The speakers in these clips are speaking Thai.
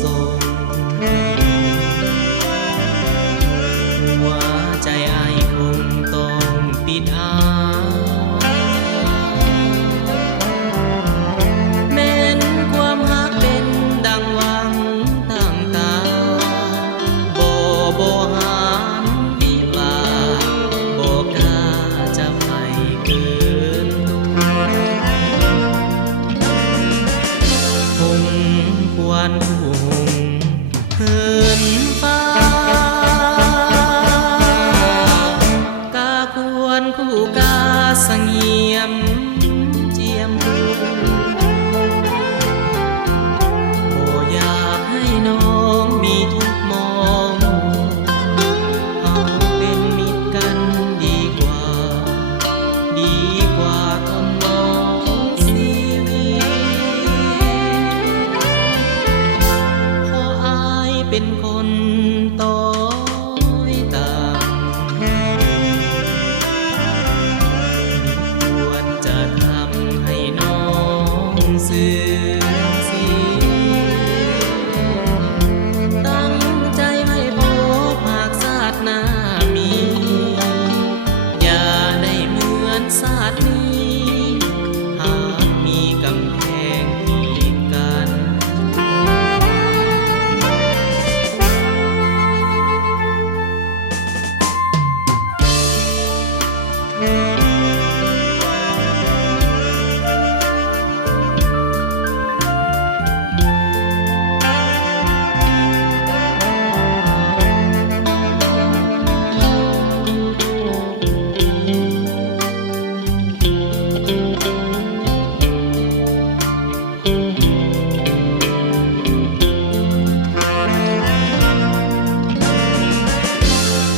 ส่งหัวใจอ้ายคงต้องปิดอ้ายแม้นความหักเป็นดังหวังตั้งตาบ่หันดีว่าบ่กล้าจะไปเกินคงควรผู้หงเหินฟ้ากาควรคู่กาสงเงียมเจียมดูบ่อยากให้น้องมีทุกมองเอาเป็นมิตรกันดีกว่าทนมองชีวิตเพราะอายเป็นคนต้อยต่ำควรจะทำให้น้องเสื่อมเสียตั้งใจไม่พบหากชาติหน้ามีอย่าได้เหมือนชาตินี้หากมีกำแพงกีดกัน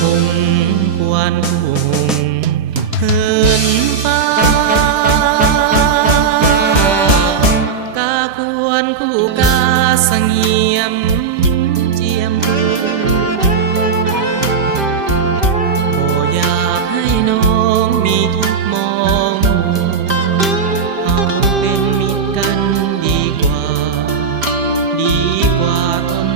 คงควรผู้หงเหินฟ้ากาควรคู่กาสงเงียมเจียมดูบ่อยากให้น้องมีทุกมองเอาเป็นมิตรกันดีกว่าทน